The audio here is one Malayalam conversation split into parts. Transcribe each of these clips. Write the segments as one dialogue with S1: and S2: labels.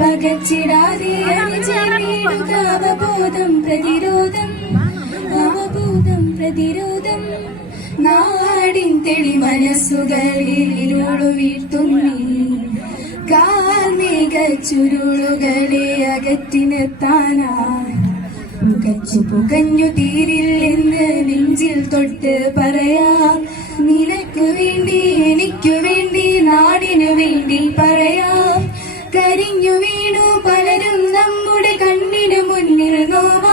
S1: പകച്ചിടാതെ അണിചേരുക അവബോധം പ്രതിരോധം. അവബോധം പ്രതിരോധം. നാടിൻ തെളി വീഴ്ത്തുന്നീ കാർമിക ചുരുളുകളെ അകറ്റി നിർത്താനായി പുകച്ചു പുകഞ്ഞു തീരില്ലെന്ന് നെഞ്ചിൽ തൊട്ട് പറയാം. നിനക്കു വേണ്ടി എനിക്കു വേണ്ടി നാടിനു വേണ്ടി പറയാം. കരിഞ്ഞു വീണു പലരും നമ്മുടെ കണ്ണിനു മുന്നിൽ നോവായി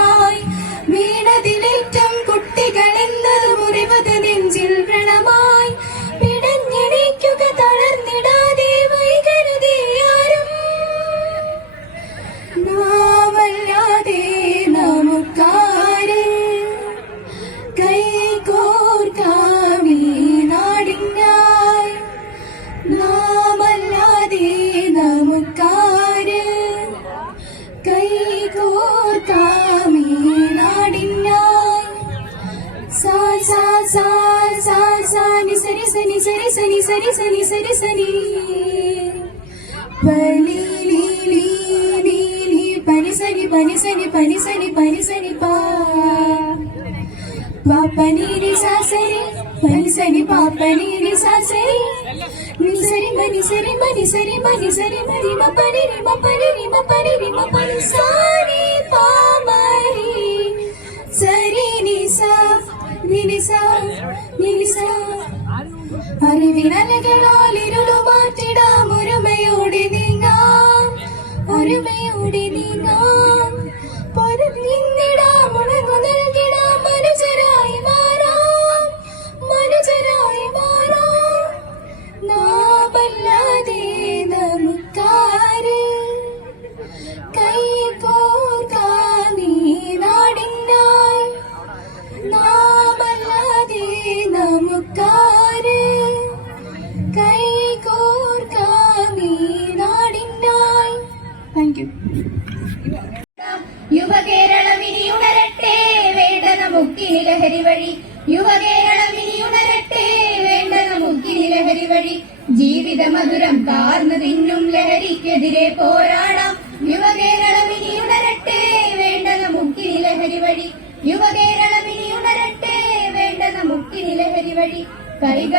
S2: పనిసని పనిసని పనిసని పనిసని పాపనీరి సాసరి పనిసని పాపనీరి సాసరి. నిసరి మనిసరి మనిసరి మనిసరి మరి మ పని రి మ పని రి మ పని రి మ పని. సారి పామరి సరి నిసా నినిసా నినిసా. అరివిన నెగడాలిరులు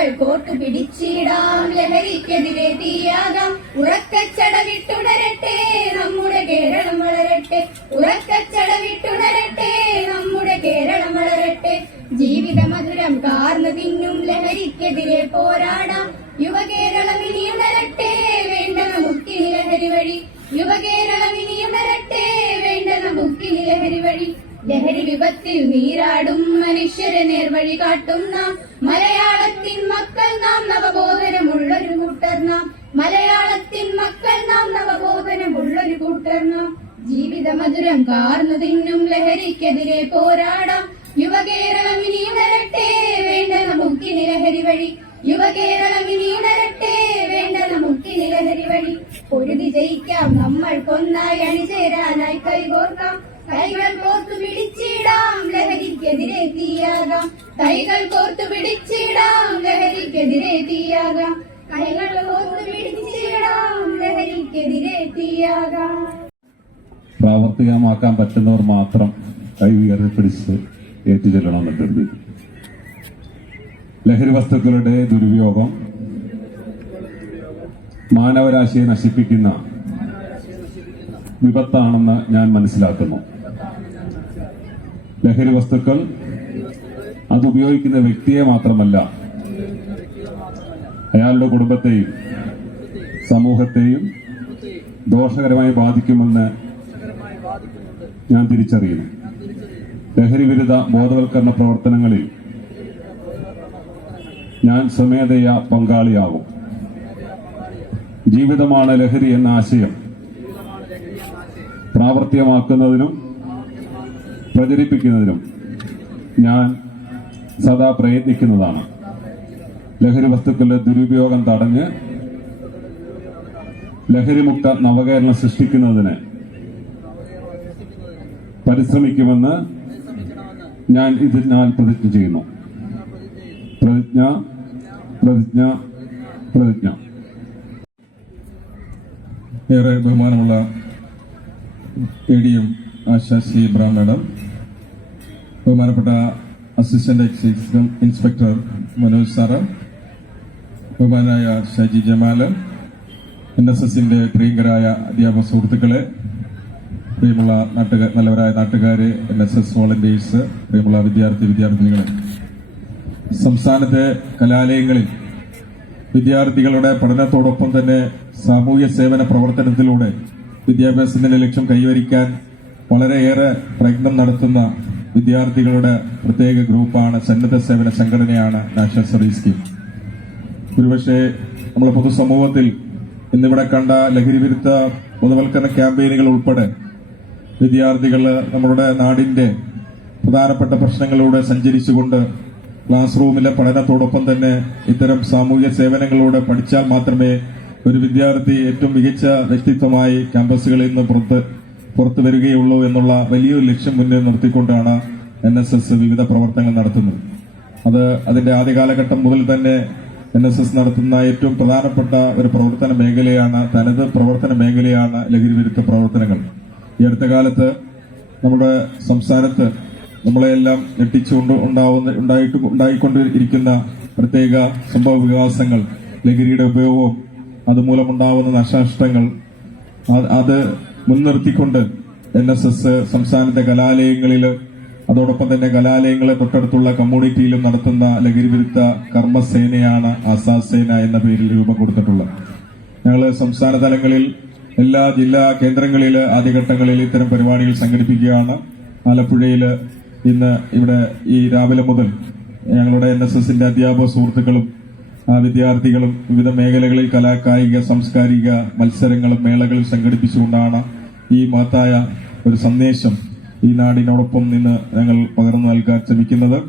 S2: കോർത്തു പിടിച്ചിടാം. ലഹരിക്കെതിരെ തീയാകാം. ഉറക്കച്ചടവിട്ടുണരട്ടെ നമ്മുടെ കേരളം വളരട്ടെ. ഉറക്കച്ചടവിട്ടുണരട്ടെ നമ്മുടെ കേരളം വളരട്ടെ. ജീവിത മധുരം കാർന്നു തിന്നും ലഹരിക്കെതിരെ പോരാടാം. യുവകേരളം ഇനി ഉണരട്ടെ വേണ്ട നമുക്കിനി ലഹരി വഴി. യുവകേരളം ഇനി ഉണരട്ടെ വേണ്ട നമുക്കിനി ലഹരി വഴി. ലഹരി വിപത്തിൽ നീരാടും മനുഷ്യരെ നേർവഴി കാട്ടും നാം. മക്കൾ നാം നവബോധനമുള്ളൊരു കൂട്ടർ നാം മലയാളത്തിൻ മക്കൾ നാം നവബോധനമുള്ളൊരു കൂട്ടർ നാം ജീവിത മധുരം കാർന്നു തിന്നും ലഹരിക്കെതിരെ പോരാടാം. യുവകേരളം ഇനി ഉണരട്ടെ വേണ്ട നമുക്കിനി ലഹരി വഴി. യുവകേരളം ഇനി ഉണരട്ടെ വേണ്ട നമുക്കിനി ലഹരി വഴി. പൊരുതി ജയിക്കാം നമ്മൾ കൊന്നായി അണിചേരാനായി.
S3: പ്രാവർത്തികമാക്കാൻ പറ്റുന്നവർ മാത്രം കൈ ഉയർത്തിപ്പിടിച്ച് ഏറ്റുചൊല്ലണമെന്ന് അഭ്യർത്ഥിക്കുന്നു ലഹരി വസ്തുക്കളുടെ ദുരുപയോഗം മാനവരാശിയെ നശിപ്പിക്കുന്ന വിപത്താണെന്ന് ഞാൻ മനസ്സിലാക്കുന്നു. ലഹരി വസ്തുക്കൾ അത് ഉപയോഗിക്കുന്ന വ്യക്തിയെ മാത്രമല്ല അയാളുടെ കുടുംബത്തെയും സമൂഹത്തെയും ദോഷകരമായി ബാധിക്കുമെന്ന് ഞാൻ തിരിച്ചറിയുന്നു. ലഹരി വിരുദ്ധ ബോധവൽക്കരണ പ്രവർത്തനങ്ങളിൽ ഞാൻ സ്വമേധയാ പങ്കാളിയാവും. ജീവിതമാണ് ലഹരി എന്ന ആശയം. പ്രാവർത്തികമാക്കുന്നതിനും പ്രചരിപ്പിക്കുന്നതിനും ഞാൻ സദാ പ്രയത്നിക്കുന്നതാണ്. ലഹരി വസ്തുക്കളുടെ ദുരുപയോഗം തടഞ്ഞ് ലഹരിമുക്ത നവകേരളം സൃഷ്ടിക്കുന്നതിന് പരിശ്രമിക്കുമെന്ന് ഞാൻ ഇത് ഇതിനാൽ പ്രതിജ്ഞ ചെയ്യുന്നു. പ്രതിജ്ഞ പ്രതിജ്ഞ പ്രതിജ്ഞ.
S4: ഏറെ ബഹുമാനമുള്ള A D M Asha C ഇബ്രാം madam ബഹുമാനപ്പെട്ട assistant excise inspector Manoj sir ബഹുമാനായ ഷജി ജമാൽ എൻ എസ് എസിന്റെ പ്രിയങ്കരായ അധ്യാപക സുഹൃത്തുക്കളെ പ്രിയമുള്ള നാട്ടുകാർ നല്ലവരായ നാട്ടുകാരെ എൻ എസ് എസ് വോളണ്ടിയേഴ്സ് പ്രിയമുള്ള വിദ്യാർത്ഥി വിദ്യാർത്ഥിനികളെ. സംസ്ഥാനത്തെ കലാലയങ്ങളിൽ വിദ്യാർത്ഥികളുടെ പഠനത്തോടൊപ്പം തന്നെ സാമൂഹ്യ സേവന പ്രവർത്തനത്തിലൂടെ വിദ്യാഭ്യാസത്തിന്റെ ലക്ഷ്യം കൈവരിക്കാൻ വളരെയേറെ പ്രയത്നം നടത്തുന്ന വിദ്യാർത്ഥികളുടെ പ്രത്യേക ഗ്രൂപ്പാണ് സന്നദ്ധ സേവന സംഘടനയാണ് നാഷണൽ സർവീസ് സ്കീം. ഒരുപക്ഷെ നമ്മുടെ പൊതുസമൂഹത്തിൽ ഇന്നിവിടെ കണ്ട ലഹരി വിരുദ്ധ ബോധവൽക്കരണ ക്യാമ്പയിനുകൾ ഉൾപ്പെടെ വിദ്യാർത്ഥികൾ നമ്മുടെ നാടിന്റെ പ്രധാനപ്പെട്ട പ്രശ്നങ്ങളിലൂടെ സഞ്ചരിച്ചുകൊണ്ട് ക്ലാസ് റൂമിലെ പഠനത്തോടൊപ്പം തന്നെ ഇത്തരം സാമൂഹ്യ സേവനങ്ങളിലൂടെ പഠിച്ചാൽ മാത്രമേ ഒരു വിദ്യാർത്ഥി ഏറ്റവും മികച്ച വ്യക്തിത്വമായി ക്യാമ്പസുകളിൽ നിന്ന് പുറത്ത് പുറത്തു വരികയുള്ളൂ എന്നുള്ള വലിയൊരു ലക്ഷ്യം മുന്നിൽ നിർത്തിക്കൊണ്ടാണ് എൻ എസ് എസ് വിവിധ പ്രവർത്തനങ്ങൾ നടത്തുന്നത്. അത് അതിന്റെ ആദ്യ കാലഘട്ടം മുതൽ തന്നെ എൻ എസ് എസ് നടത്തുന്ന ഏറ്റവും പ്രധാനപ്പെട്ട ഒരു പ്രവർത്തന മേഖലയാണ് തനത് പ്രവർത്തന മേഖലയാണ് ലഹരി വിരുദ്ധ പ്രവർത്തനങ്ങൾ. ഈ അടുത്ത കാലത്ത് നമ്മുടെ സംസ്ഥാനത്ത് നമ്മളെല്ലാം ഞെട്ടിച്ചുകൊണ്ട് ഉണ്ടാവുന്ന ഉണ്ടായിട്ട് ഉണ്ടായിക്കൊണ്ടിരിക്കുന്ന പ്രത്യേക സംഭവ വികാസങ്ങൾ ലഹരിയുടെ ഉപയോഗവും അതുമൂലമുണ്ടാവുന്ന നാശനഷ്ടങ്ങൾ അത് മുൻനിർത്തിക്കൊണ്ട് എൻ എസ് എസ് സംസ്ഥാനത്തെ കലാലയങ്ങളിൽ അതോടൊപ്പം തന്നെ കലാലയങ്ങളെ തൊട്ടടുത്തുള്ള കമ്മ്യൂണിറ്റിയിലും നടത്തുന്ന ലഹരി വിരുദ്ധ കർമ്മസേനയാണ് ആസാദ് സേന എന്ന പേരിൽ രൂപം കൊടുത്തിട്ടുള്ളത്. ഞങ്ങൾ സംസ്ഥാന തലങ്ങളിൽ എല്ലാ ജില്ലാ കേന്ദ്രങ്ങളിൽ ആദ്യഘട്ടങ്ങളിൽ ഇത്തരം പരിപാടികൾ സംഘടിപ്പിക്കുകയാണ്. ആലപ്പുഴയിൽ ഇന്ന് ഇവിടെ ഈ രാവിലെ മുതൽ ഞങ്ങളുടെ എൻ എസ് എസിന്റെ അധ്യാപക സുഹൃത്തുക്കളും വിദ്യാർത്ഥികളും വിവിധ മേഖലകളിൽ കലാകായിക സാംസ്കാരിക മത്സരങ്ങളും മേളകളും സംഘടിപ്പിച്ചുകൊണ്ടാണ് ഈ മഹത്തായ ഒരു സന്ദേശം ഈ നാടിനോടൊപ്പം നിന്ന് ഞങ്ങൾ പകർന്നു നൽകാൻ ശ്രമിക്കുന്നത്.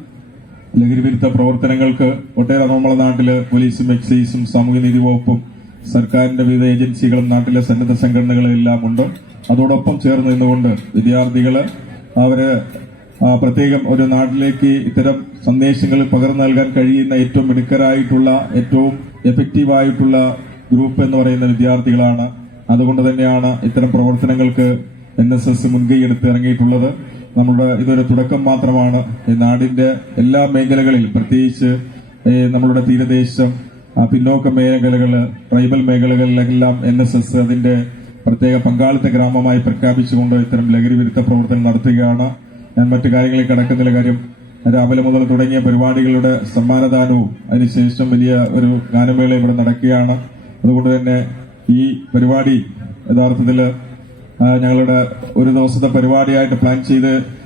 S4: ലഹരി വിരുദ്ധ പ്രവർത്തനങ്ങൾക്ക് ഒട്ടേറെ നമ്മുടെ നാട്ടിൽ പോലീസും എക്സൈസും സാമൂഹ്യനീതി വകുപ്പും സർക്കാരിന്റെ വിവിധ ഏജൻസികളും നാട്ടിലെ സന്നദ്ധ സംഘടനകളും എല്ലാം ഉണ്ട്. അതോടൊപ്പം ചേർന്ന് നിന്നുകൊണ്ട് വിദ്യാർത്ഥികൾ അവർ പ്രത്യേകം ഒരു നാട്ടിലേക്ക് ഇത്തരം സന്ദേശങ്ങൾ പകർന്നു നൽകാൻ കഴിയുന്ന ഏറ്റവും മിടുക്കരായിട്ടുള്ള ഏറ്റവും എഫക്റ്റീവായിട്ടുള്ള ഗ്രൂപ്പ് എന്ന് പറയുന്ന വിദ്യാർത്ഥികളാണ്. അതുകൊണ്ട് തന്നെയാണ് ഇത്തരം പ്രവർത്തനങ്ങൾക്ക് എൻ എസ് എസ് മുൻകൈയെടുത്ത് ഇറങ്ങിയിട്ടുള്ളത്. നമ്മുടെ ഇതൊരു തുടക്കം മാത്രമാണ്. നാടിന്റെ എല്ലാ മേഖലകളിൽ പ്രത്യേകിച്ച് നമ്മളുടെ തീരദേശം പിന്നോക്ക മേഖലകൾ ട്രൈബൽ മേഖലകളിലെല്ലാം എൻ എസ് എസ് അതിന്റെ പ്രത്യേക പങ്കാളിത്ത ഗ്രാമമായി പ്രഖ്യാപിച്ചുകൊണ്ട് ഇത്തരം ലഹരി വിരുദ്ധ പ്രവർത്തനം നടത്തുകയാണ്. ഞാൻ മറ്റു കാര്യങ്ങളിൽ കടക്കുന്നില്ല. കാര്യം രാവിലെ മുതൽ തുടങ്ങിയ പരിപാടികളുടെ സമ്മാനദാനവും അതിനുശേഷം വലിയ ഒരു ഗാനമേള ഇവിടെ നടക്കുകയാണ്. അതുകൊണ്ട് തന്നെ ഈ പരിപാടി യഥാർത്ഥത്തിൽ ഞങ്ങളുടെ ഒരു ദിവസത്തെ പരിപാടിയായിട്ട് പ്ലാൻ ചെയ്ത്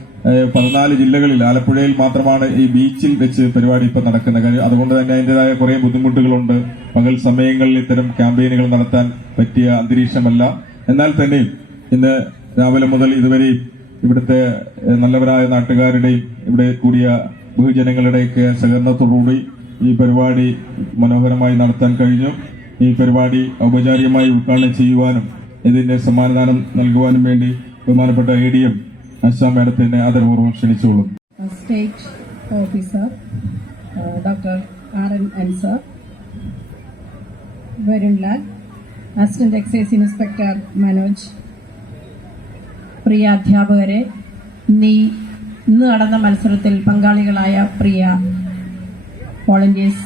S4: പതിനാല് ജില്ലകളിൽ ആലപ്പുഴയിൽ മാത്രമാണ് ഈ ബീച്ചിൽ വെച്ച് പരിപാടി ഇപ്പം നടക്കുന്ന കാര്യം അതുകൊണ്ട് തന്നെ അതിന്റെതായ കുറെ ബുദ്ധിമുട്ടുകളുണ്ട്. പകൽ സമയങ്ങളിൽ ഇത്തരം ക്യാമ്പയിനുകൾ നടത്താൻ പറ്റിയ അന്തരീക്ഷമല്ല. എന്നാൽ തന്നെയും ഇന്ന് രാവിലെ മുതൽ ഇതുവരെയും ഇവിടുത്തെ നല്ലവരായ നാട്ടുകാരുടെയും ഇവിടെ കൂടിയ ബഹുജനങ്ങളുടെയൊക്കെ സഹകരണത്തോടുകൂടി ഈ പരിപാടി മനോഹരമായി നടത്താൻ കഴിഞ്ഞു. ഈ പരിപാടി ഔപചാരികമായി ഉദ്ഘാടനം ചെയ്യുവാനും ഇതിന്റെ സമ്മാനദാനം നൽകുവാനും വേണ്ടി ബഹുമാനപ്പെട്ട എ ഡി എം അശാ മാഡത്തിനെ ആദരപൂർവം ക്ഷണിച്ചോളും.
S5: Officer doctor uh, N. Ansar, Varunlal, assistant excise inspector Manoj പ്രിയ അധ്യാപകരെ നീ ഇന്ന് നടന്ന മത്സരത്തിൽ പങ്കാളികളായ പ്രിയ വോളണ്ടിയേഴ്സ്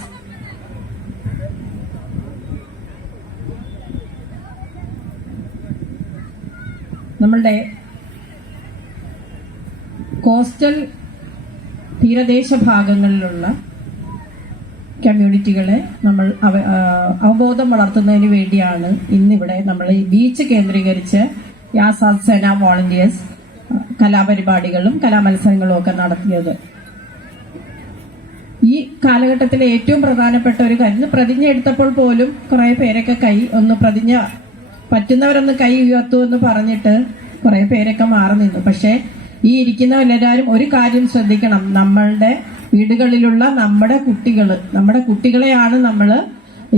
S5: നമ്മളുടെ കോസ്റ്റൽ തീരദേശ ഭാഗങ്ങളിലുള്ള കമ്മ്യൂണിറ്റികളെ നമ്മൾ അവബോധം വളർത്തുന്നതിന് വേണ്ടിയാണ് ഇന്നിവിടെ നമ്മൾ ഈ ബീച്ച് കേന്ദ്രീകരിച്ച് യാസാദ് സേന വോളണ്ടിയേഴ്സ് കലാപരിപാടികളും കലാമത്സരങ്ങളും ഒക്കെ നടത്തിയത്. ഈ കാലഘട്ടത്തിലെ ഏറ്റവും പ്രധാനപ്പെട്ട ഒരു കാര്യം പ്രതിജ്ഞ എടുത്തപ്പോൾ പോലും കുറെ പേരൊക്കെ കൈ ഒന്ന് പ്രതിജ്ഞ പറ്റുന്നവരൊന്ന് കൈ ഉയർത്തൂ എന്ന് പറഞ്ഞിട്ട് കുറെ പേരൊക്കെ മാറി നിന്നു. പക്ഷേ ഈ ഇരിക്കുന്നവരെല്ലാവരും ഒരു കാര്യം ശ്രദ്ധിക്കണം. നമ്മളുടെ വീടുകളിലുള്ള നമ്മുടെ കുട്ടികൾ നമ്മുടെ കുട്ടികളെയാണ് നമ്മൾ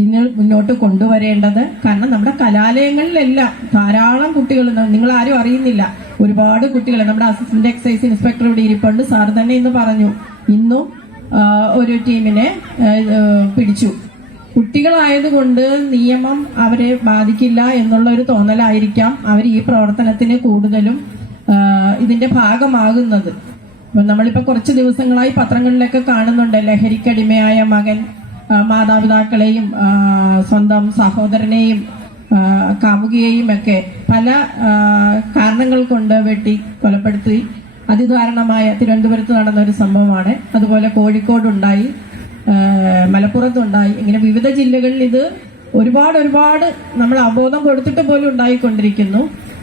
S5: ഇന്ന് മുന്നോട്ട് കൊണ്ടുവരേണ്ടത്. കാരണം നമ്മുടെ കലാലയങ്ങളിലെല്ലാം ധാരാളം കുട്ടികൾ നിങ്ങൾ ആരും അറിയുന്നില്ല. ഒരുപാട് കുട്ടികൾ നമ്മുടെ അസിസ്റ്റന്റ് എക്സൈസ് ഇൻസ്പെക്ടർ ഇവിടെ ഇരിപ്പുണ്ട്. സാർ തന്നെ ഇന്ന് പറഞ്ഞു. ഇന്നും ഒരു ടീമിനെ പിടിച്ചു. കുട്ടികളായതുകൊണ്ട് നിയമം അവരെ ബാധിക്കില്ല എന്നുള്ള ഒരു തോന്നലായിരിക്കാം. അവർ ഈ പ്രവർത്തനത്തിന് കൂടുതലും ഇതിന്റെ ഭാഗമാകുന്നത്. നമ്മളിപ്പോൾ നമ്മളിപ്പോ കുറച്ച് ദിവസങ്ങളായി പത്രങ്ങളിലൊക്കെ കാണുന്നുണ്ട്. ലഹരിക്കടിമയായ മകൻ മാതാപിതാക്കളെയും സ്വന്തം സഹോദരനെയും കാമുകിയെയും ഒക്കെ പല കാരണങ്ങൾ കൊണ്ട് വെട്ടി കൊലപ്പെടുത്തി. അതിദാരുണമായ തിരുവനന്തപുരത്ത് നടന്ന ഒരു സംഭവമാണ്. അതുപോലെ കോഴിക്കോടുണ്ടായി മലപ്പുറത്തുണ്ടായി. ഇങ്ങനെ വിവിധ ജില്ലകളിൽ ഇത് ഒരുപാട് ഒരുപാട് നമ്മൾ അബോധം കൊടുത്തിട്ട് പോലും ഉണ്ടായിക്കൊണ്ടിരിക്കുന്നു.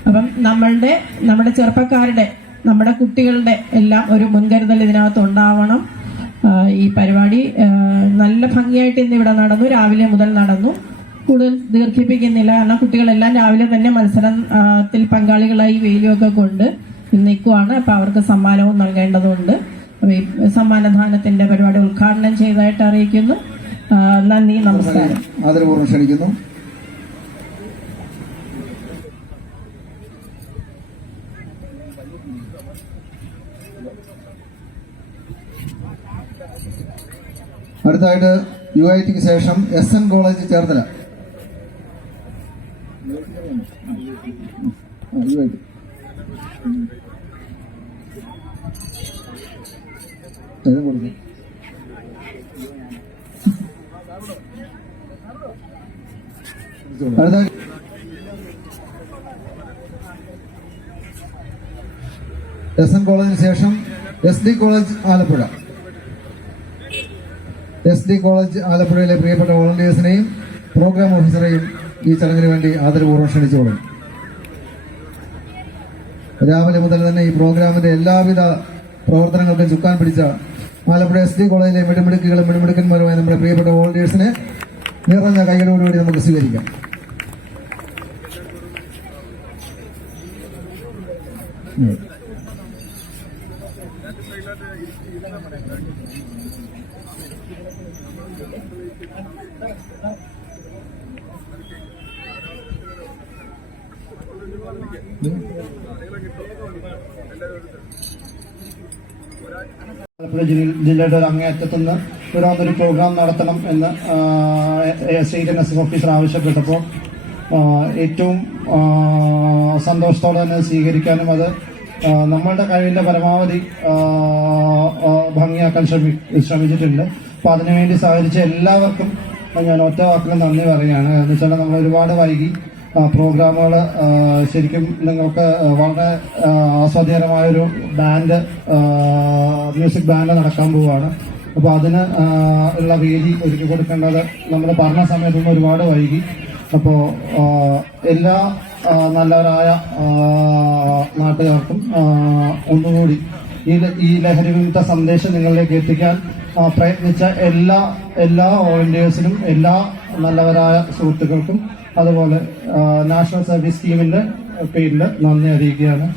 S5: അപ്പം നമ്മളുടെ നമ്മുടെ ചെറുപ്പക്കാരുടെ നമ്മുടെ കുട്ടികളുടെ എല്ലാം ഒരു മുൻകരുതൽ ഇതിനകത്ത് ഉണ്ടാവണം. ഈ പരിപാടി നല്ല ഭംഗിയായിട്ട് ഇന്ന് ഇവിടെ നടന്നു രാവിലെ മുതൽ നടന്നു. കൂടുതൽ ദീർഘിപ്പിക്കുന്നില്ല കാരണം കുട്ടികളെല്ലാം രാവിലെ തന്നെ മത്സരത്തിൽ പങ്കാളികളായി വെയിലുമൊക്കെ കൊണ്ട് നിൽക്കുവാണ്. അപ്പോൾ അവർക്ക് സമ്മാനവും നൽകേണ്ടതുണ്ട്. അപ്പോൾ ഈ സമ്മാനദാനത്തിന്റെ പരിപാടി ഉദ്ഘാടനം ചെയ്തതായിട്ട് അറിയിക്കുന്നു. നന്ദി നമസ്കാരം.
S6: ആദരപൂർവം ക്ഷണിക്കുന്നു. അടുത്തായിട്ട് യു ഐ ടിക്ക് ശേഷം S N college Cherthala. S N കോളേജിന് ശേഷം S D college Alappuzha. S D college ആലപ്പുഴയിലെ പ്രിയപ്പെട്ട വോളണ്ടിയേഴ്സിനെയും പ്രോഗ്രാം ഓഫീസറെയും ഈ ചടങ്ങിന് വേണ്ടി ആദരപൂർവം ക്ഷണിച്ചോളും രാവിലെ മുതൽ തന്നെ ഈ പ്രോഗ്രാമിന്റെ എല്ലാവിധ പ്രവർത്തനങ്ങൾക്കും ചുക്കാൻ പിടിച്ച ആലപ്പുഴ എസ് ഡി കോളേജിലെ മിടുമിടുക്കുകളും മിടുമിടുക്കന്മാരുമായ നമ്മുടെ പ്രിയപ്പെട്ട വോളണ്ടിയേഴ്സിനെ നിറഞ്ഞ കൈകളോടുകൂടി നമുക്ക് സ്വീകരിക്കാം ഉം.
S7: ആലപ്പുഴ ജില്ല- ജില്ലയുടെ ഒരു അങ്ങേയറ്റത്തുനിന്ന് വന്നൊരു പ്രോഗ്രാം നടത്തണം എന്ന് state N S S officer ആവശ്യപ്പെട്ടപ്പോൾ ഏറ്റവും സന്തോഷത്തോടെ തന്നെ സ്വീകരിക്കാനും അത് നമ്മളുടെ കഴിവിന്റെ പരമാവധി ഭംഗിയാക്കാൻ ശ്രമി ശ്രമിച്ചിട്ടുണ്ട്. അപ്പൊ അതിനുവേണ്ടി സഹകരിച്ച എല്ലാവർക്കും ഞാൻ ഒറ്റ വാക്കിൽ നന്ദി പറയുകയാണ്. എന്ന് വെച്ചാൽ നമ്മൾ ഒരുപാട് വൈകി പ്രോഗ്രാമുകൾ ശരിക്കും നിങ്ങൾക്ക് വളരെ ആസ്വാദ്യകരമായൊരു ബാൻഡ് മ്യൂസിക് ബാൻഡ് നടക്കാൻ പോവുകയാണ്. അപ്പോൾ അതിന് ഉള്ള വേദി ഒരുക്കി കൊടുക്കേണ്ടത് നമ്മൾ പറഞ്ഞ സമയത്തൊന്നും ഒരുപാട് വൈകി. അപ്പോൾ എല്ലാ നല്ലവരായ നാട്ടുകാർക്കും ഒന്നുകൂടി ഈ ഈ ലഹരി വിമുക്ത സന്ദേശം നിങ്ങളിലേക്ക് എത്തിക്കാൻ പ്രയത്നിച്ച എല്ലാ എല്ലാ വോളണ്ടിയേഴ്സിനും എല്ലാ നല്ലവരായ സുഹൃത്തുക്കൾക്കും അതുപോലെ നാഷണൽ സർവീസ് സ്കീമിന്റെ പേരിൽ നന്ദി അറിയിക്കുകയാണ്.